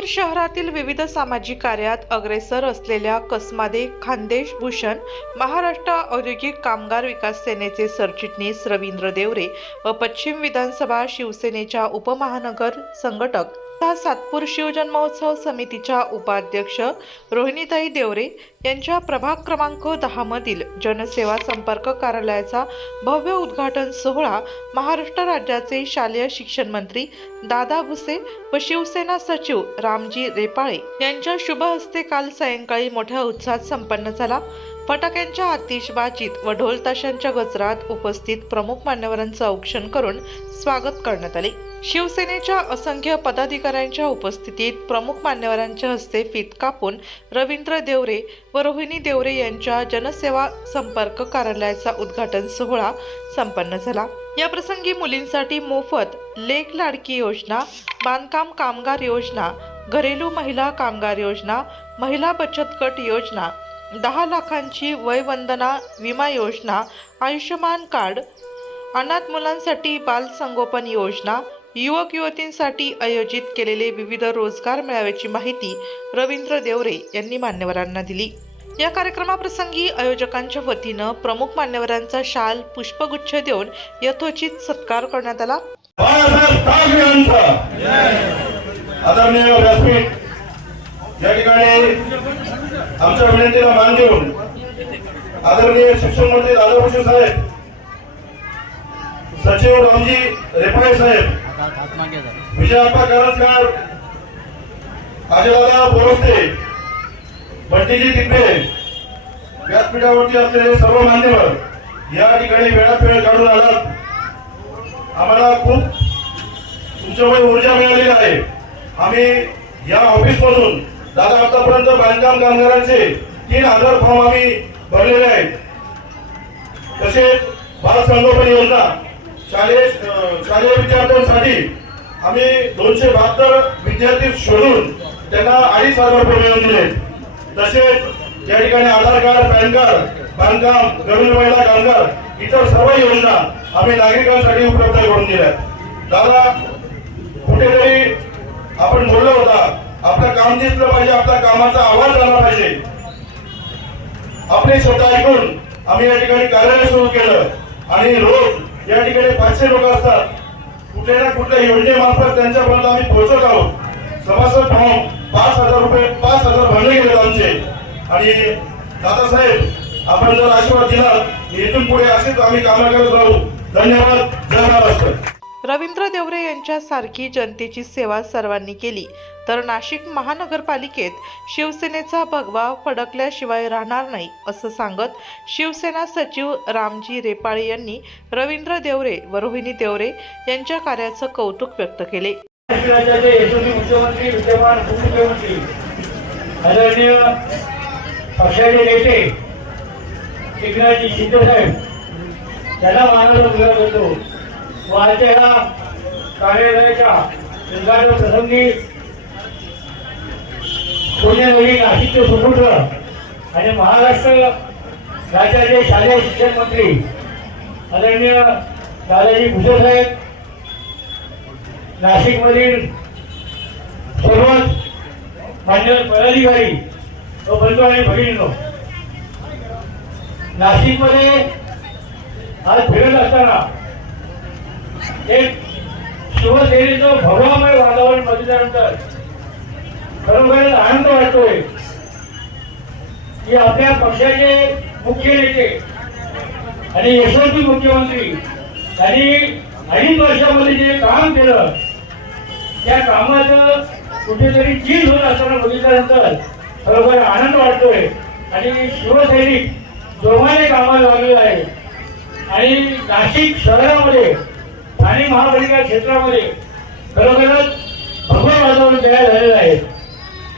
सातपूर शहरातील विविध सामाजिक कार्यात अग्रेसर असलेल्या कसमादे खानदेश भूषण महाराष्ट्र औद्योगिक कामगार विकास सेनेचे सरचिटणीस रवींद्र देवरे व पश्चिम विधानसभा शिवसेनेच्या उपमहानगर संघटक सातपूर शिवजन्मोत्सव समितीच्या उपाध्यक्ष रोहिणीताई देवरे यांच्या प्रभाग क्रमांक दहा मधील जनसेवा संपर्क कार्यालयाचा भव्य उद्घाटन सोहळा महाराष्ट्र राज्याचे शालेय शिक्षण मंत्री दादा भुसे व शिवसेना सचिव रामजी रेपाळे यांच्या शुभ हस्ते काल सायंकाळी मोठ्या उत्साहात संपन्न झाला. फटाक्यांच्या आतिषबाजीत व ढोल ताशांच्या गजरात उपस्थित प्रमुख मान्यवरांचं औक्षण करून स्वागत करण्यात आले. शिवसेनेच्या असंख्य पदाधिकाऱ्यांच्या उपस्थितीत प्रमुख मान्यवरांच्या हस्ते फीत कापून रवींद्र देवरे व रोहिणी देवरे यांच्या जनसेवा संपर्क कार्यालयाचा उद्घाटन सोहळा संपन्न झाला. या प्रसंगी मुलींसाठी मोफत लेख लाडकी योजना बांधकाम कामगार योजना घरेलू महिला कामगार योजना महिला बचत गट योजना दहा लाखांची वयवंदना विमा योजना आयुष्यमान कार्ड अनाथ मुलांसाठी बालसंगोपन योजना युवक युवतींसाठी आयोजित केलेले विविध रोजगार मेळाव्याची माहिती रवींद्र देवरे यांनी मान्यवरांना दिली. या कार्यक्रमाप्रसंगी आयोजकांच्या वतीनं प्रमुख मान्यवरांचा शाल पुष्पगुच्छ देऊन यथोचित सत्कार करण्यात आला. या ठिकाणी आमच्या विनंतीला मान देऊन आदरणीय शिक्षण मंत्री राधाकृष्ण साहेब सचिव रामजी रेपाळे साहेब विजयाप्पा करंजकर अजयदादा बोरस्ते बंटीजी तिकडे व्यासपीठावरती असलेले सर्व मान्यवर या ठिकाणी वेळात वेळ काढून आलात. आम्हाला खूप तुमच्यामुळे ऊर्जा मिळालेली आहे. आम्ही या ऑफिस मधून दादा आतापर्यंत बांधकाम कामगारांचे तीन हजार फॉर्म आम्ही भरलेले आहेत. तसेच बाल संगोपन योजना शालेय शालेय विद्यार्थ्यांसाठी आम्ही दोनशे बहात्तर विद्यार्थी शोधून त्यांना अडीच हजार रुपये मिळवून दिले. तसेच या ठिकाणी आधार कार्ड पॅन कार्ड बांधकाम गरीब महिला कामगार इतर सर्व योजना आम्ही नागरिकांसाठी उपलब्ध करून दिल्या दादा कुठेतरी आपण बोललो काम दिसलं पाहिजे आपल्या कामाचा आवाज आला पाहिजे. आपले स्वतः ऐकून आम्ही या ठिकाणी कार्यालय सुरू केलं. आणि रोज या ठिकाणी पाचशे लोक असतात. कुठल्या ना कुठल्या योजनेमार्फत त्यांच्यापर्यंत आम्ही पोहोचत आहोत. सभासद फॉर्म पाच हजार रुपये पाच हजार भरले गेलेत आमचे. आणि दादासाहेब आपण जर आशीर्वाद दिला इथून पुढे असेच आम्ही कामं करत राहू धन्यवाद. जय महाराष्ट्र. रवींद्र देवरे यांच्यासारखी जनतेची सेवा सर्वांनी केली. तर नाशिक महानगरपालिकेत शिवसेनेचा भगवा फडकल्याशिवाय राहणार नाही असं सांगत शिवसेना सचिव रामजी रेपाळे यांनी रवींद्र देवरे व रोहिणी देवरे यांच्या कार्याचं कौतुक व्यक्त केले. मुख्यमंत्री नेते एकनाथजी कार्यालयाच्या उद्घाटन प्रसंगी पुण्यनगरी नाशिकचे सुपुत्र आणि महाराष्ट्र राज्याचे शालेय शिक्षण मंत्री आदरणीय दादाजी भुसे साहेब नाशिकमधील सर्वच मान्यवर पदाधिकारी व बंधू आणि भगिनीनो नाशिकमध्ये आज फिरत असताना एक शिवसेनेचं भगवामय वातावरण बघितल्यानंतर खरोखरच आनंद वाटतोय की आपल्या पक्षाचे मुख्य नेते आणि यशस्वी मुख्यमंत्री त्यांनी अडीच वर्षामध्ये जे काम केलं त्या कामाचं कुठेतरी चीज होत असताना बघितल्यानंतर खरोखर आनंद वाटतोय. आणि शिवसैनिक जोमाने कामाला लागलेला आहे. आणि नाशिक शहरामध्ये ठाणे महापालिका क्षेत्रामध्ये खरोखरच भगवान वातावरण तयार झालेलं आहे.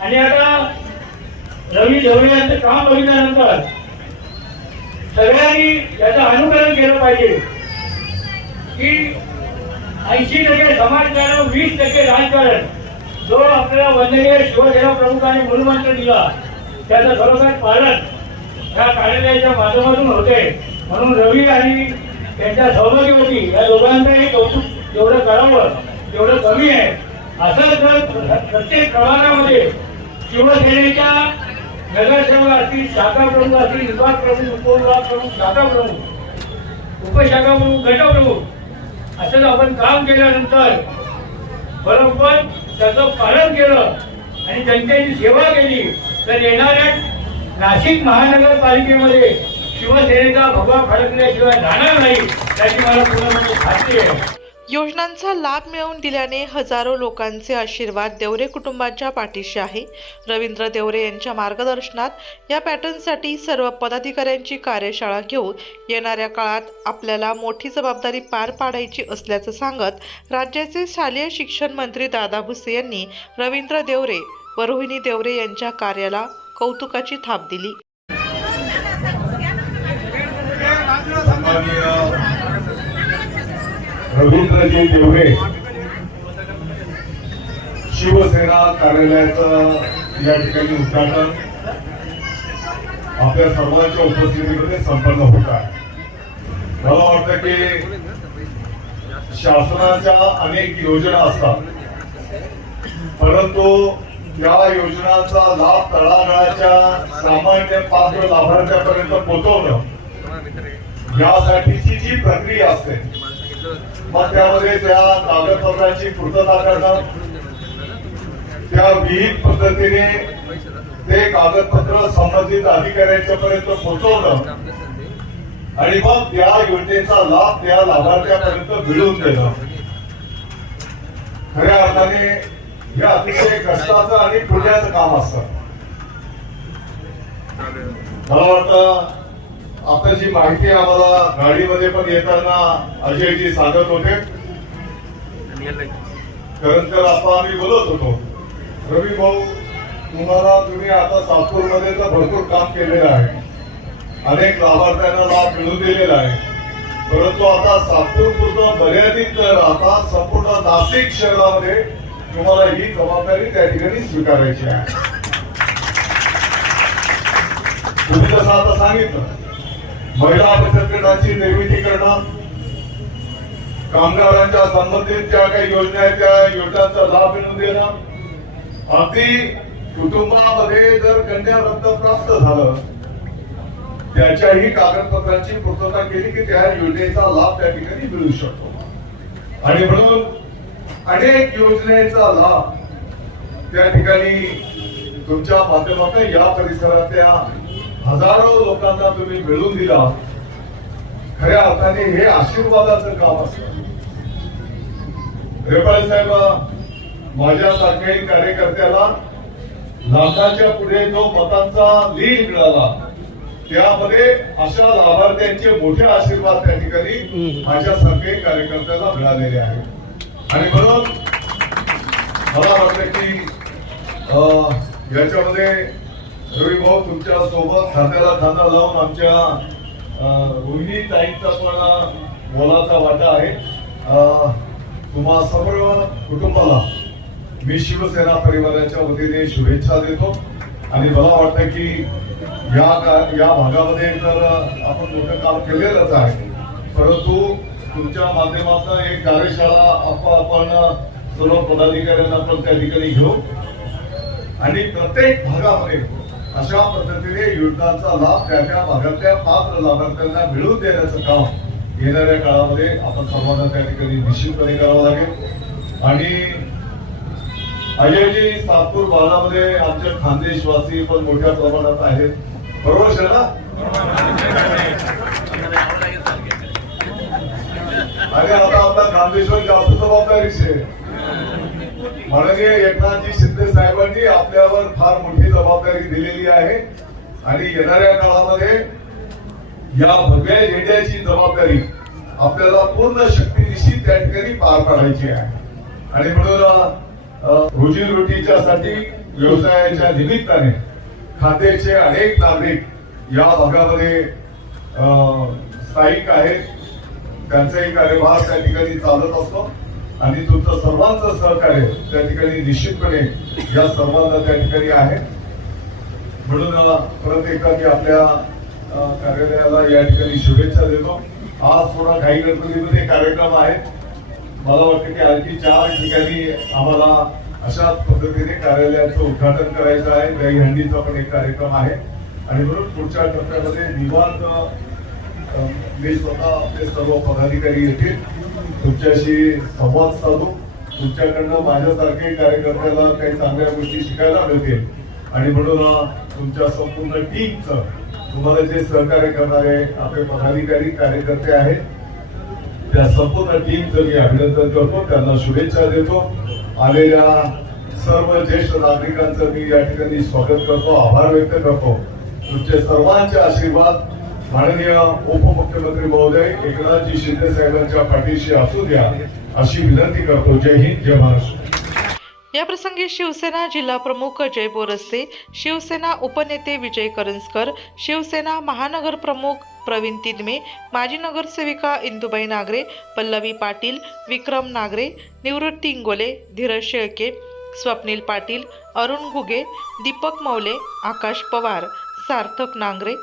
आणि आता रवी देवरे यांचं काम बघितल्यानंतर सगळ्यांनी याचं अनुकरण केलं पाहिजे की ऐंशी टक्के समाजकारण वीस टक्के राजकारण जो आपल्याला वंदनीय शिवसेना प्रमुखांनी मूलमंत्र दिला त्याचं खरोखर पालन या कार्यालयाच्या माध्यमातून होते. म्हणून रवी आणि त्यांच्या सहभागीवरती या दोघांचंही कौतुक जेवढं करावं तेवढं कमी आहे. असं जर प्रत्येक प्रमाणामध्ये शिवसेनेच्या नगरसेवक असतील शाखा प्रमुख असतील विभाग प्रमुख उपविभाग प्रमुख शाखा प्रमुख उपशाखा प्रमुख गटप्रमुख असं जर आपण काम केल्यानंतर बरोबर त्याचं पालन केलं आणि जनतेची सेवा केली तर येणाऱ्या नाशिक महानगरपालिकेमध्ये शिवसेनेचा भगवा फडकल्याशिवाय जाणार नाही त्याची मला पूर्णपणे खात्री आहे. योजनांचा लाभ मिळवून दिल्याने हजारो लोकांचे आशीर्वाद देवरे कुटुंबाच्या पाठीशी आहे. रवींद्र देवरे यांच्या मार्गदर्शनात या पॅटर्नसाठी सर्व पदाधिकाऱ्यांची कार्यशाळा घेऊन येणाऱ्या काळात आपल्याला मोठी जबाबदारी पार पाडायची असल्याचं सांगत राज्याचे शालेय शिक्षण मंत्री दादा भुसे यांनी रवींद्र देवरे व रोहिणी देवरे यांच्या कार्याला कौतुकाची थाप दिली. माननीय रवींद्रजी देवरे शिवसेना कार्यालयाचं या ठिकाणी उद्घाटन आपल्या सर्वांच्या उपस्थितीमध्ये संपन्न होत आहे. मला वाटतं की शासनाच्या अनेक योजना असतात परंतु या योजनांचा लाभ तळागाळाच्या सामान्य पात्र लाभार्थ्यापर्यंत पोहोचवणं यासाठीची जी प्रक्रिया असते मग त्यामध्ये त्या कागदपत्रांची पूर्तता करणं त्या विहित पद्धतीने ते कागदपत्र संबंधित अधिकाऱ्यांच्या पर्यंत पोहोचवणं आणि मग त्या योजनेचा लाभ त्या लाभार्थ्यापर्यंत मिळवून देणं. खऱ्या अर्थाने हे अतिशय कष्टाचं आणि पुण्याचं काम असत. मला वाटतं आता जी माहिती आम्हाला गाडीमध्ये पण येताना अजयजी सांगत होते. करंजकर आता आम्ही बोलत होतो. रवी भाऊ तुम्हाला तुम्ही आता सातपूरमध्ये तर भरपूर काम केलेलं आहे. अनेक लाभार्थ्यांना लाभ मिळून दिलेला आहे. परंतु आता सातपूर पूर्ण मर्यादित तर आता संपूर्ण नाशिक शहरामध्ये तुम्हाला ही जबाबदारी त्या ठिकाणी स्वीकारायची आहे. तुम्ही जसं आता सांगितलं महिला बचत गटाची निर्मिती करणं कामगारांच्या संबंधित ज्या काही योजना आहेत त्या योजनांचा लाभ मिळवून देणं अगदी कुटुंबामध्ये जर कन्या कन्यारत्न प्राप्त झालं त्याच्याही कागदपत्रांची पूर्तता केली की त्या योजनेचा लाभ त्या ठिकाणी मिळू शकतो. आणि म्हणून अनेक योजनेचा लाभ त्या ठिकाणी तुमच्या माध्यमातून या परिसरातल्या हजारो लोकांना तुम्ही मिळून दिला. खऱ्या अर्थाने हे आशीर्वादाचं काम असत. रेपाळ साहेब माझ्यासारख्याही कार्यकर्त्याला लाखाच्या पुढे जो मतांचा लीड मिळाला त्यामध्ये अशा लाभार्थ्यांचे मोठे आशीर्वाद त्या ठिकाणी माझ्यासारख्याही कार्यकर्त्याला मिळालेले आहेत. आणि म्हणून मला वाटतं की अं, याच्यामध्ये रवी भाऊ तुमच्यासोबत खांद्याला खांदा लावून आमच्या रोहिणी ताईंचा पण मोलाचा वाटा आहे. तुम्हा सर्व कुटुंबाला मी शिवसेना परिवाराच्या वतीने शुभेच्छा देतो. आणि मला वाटतं की या का- या भागामध्ये तर आपण मोठं काम केलेलंच आहे. परंतु तुमच्या माध्यमातून एक कार्यशाळा आपण सर्व पदाधिकाऱ्यांना पण त्या ठिकाणी घेऊ. आणि प्रत्येक भागामध्ये अशा पद्धतीने योजनांचा लाभ त्या त्या भागातल्या पात्र लाभार्थ्यांना मिळवून देण्याचं काम येणाऱ्या काळामध्ये आपण सर्वांना त्या ठिकाणी निश्चितपणे करावं लागेल. आणि अजयजी सातपूर भागामध्ये आमचे खानदेशवासी पण मोठ्या प्रमाणात आहेत. बरोबर आहे ना आणि आता आपला खानदेशवर जास्त जबाबदारीचे माननीय एकनाथजी शिंदे साहेबांनी आपल्यावर फार मोठी जबाबदारी दिलेली आहे. आणि येणाऱ्या काळामध्ये या भगव्या झेंड्याची जबाबदारी आपल्याला पूर्ण शक्तीनिशी त्या ठिकाणी पार पाडायची आहे. आणि म्हणून रोजीरोटीच्या साठी व्यवसायाच्या निमित्ताने खातेचे अनेक नागरिक या भागामध्ये स्थायिक आहेत. त्यांचाही कार्यभार त्या ठिकाणी चालत असतो. आणि तुमचं सर्वांचं सहकार्य त्या ठिकाणी निश्चितपणे या सर्वांना त्या ठिकाणी आहे. म्हणून परत एकदा मी आपल्या कार्यालयाला या ठिकाणी शुभेच्छा देतो. आज थोडा घाई गणपतीमध्ये कार्यक्रम आहेत मला वाटतं की आणखी चार ठिकाणी आम्हाला अशाच पद्धतीने कार्यालयाचं उद्घाटन करायचं आहे. दहीहंडीचा पण एक कार्यक्रम आहे. आणि म्हणून पुढच्या टप्प्यामध्ये निवांत मी स्वतः आपले सर्व पदाधिकारी येतील तुमच्याशी संवाद साधू. तुमच्याकडनं माझ्यासारखे कार्यकर्त्याला काही चांगल्या गोष्टी शिकायला मिळतील. आणि म्हणून तुमच्या संपूर्ण टीमचं तुम्हाला जे सहकार्य करणारे आपले पदाधिकारी कार्यकर्ते आहेत त्या संपूर्ण टीमचं मी अभिनंदन करतो. त्यांना शुभेच्छा देतो. आलेल्या सर्व ज्येष्ठ नागरिकांचं मी या ठिकाणी स्वागत करतो. आभार व्यक्त करतो. तुमचे सर्वांचे आशीर्वाद माननीय उपमुख्यमंत्री महोदय एकनाथजी शिंदे साहेबांच्या पाठीशी असू द्या अशी विनंती करतो. जय हिंद जय महाराष्ट्र. या प्रसंगी शिवसेना जिल्हा प्रमुख अजय बोरस्ते शिवसेना उपनेते विजय करंजकर शिवसेना महानगर प्रमुख प्रवीण तिदमे माजी नगरसेविका इंदुबाई नागरे पल्लवी पाटील विक्रम नागरे निवृत्ती इंगोले धीरज शेळके स्वप्नील पाटील अरुण घुगे दीपक मौले आकाश पवार सार्थक नांगरे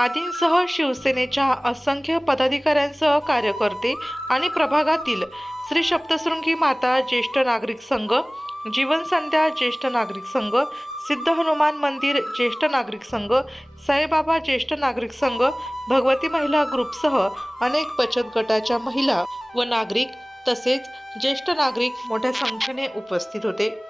आदींसह शिवसेनेच्या असंख्य पदाधिकाऱ्यांसह कार्यकर्ते आणि प्रभागातील श्री सप्तशृंगी माता ज्येष्ठ नागरिक संघ जीवन संध्या ज्येष्ठ नागरिक संघ सिद्ध हनुमान मंदिर ज्येष्ठ नागरिक संघ साईबाबा ज्येष्ठ नागरिक संघ भगवती महिला ग्रुपसह अनेक बचत गटाच्या महिला व नागरिक तसेच ज्येष्ठ नागरिक मोठ्या संख्येने उपस्थित होते.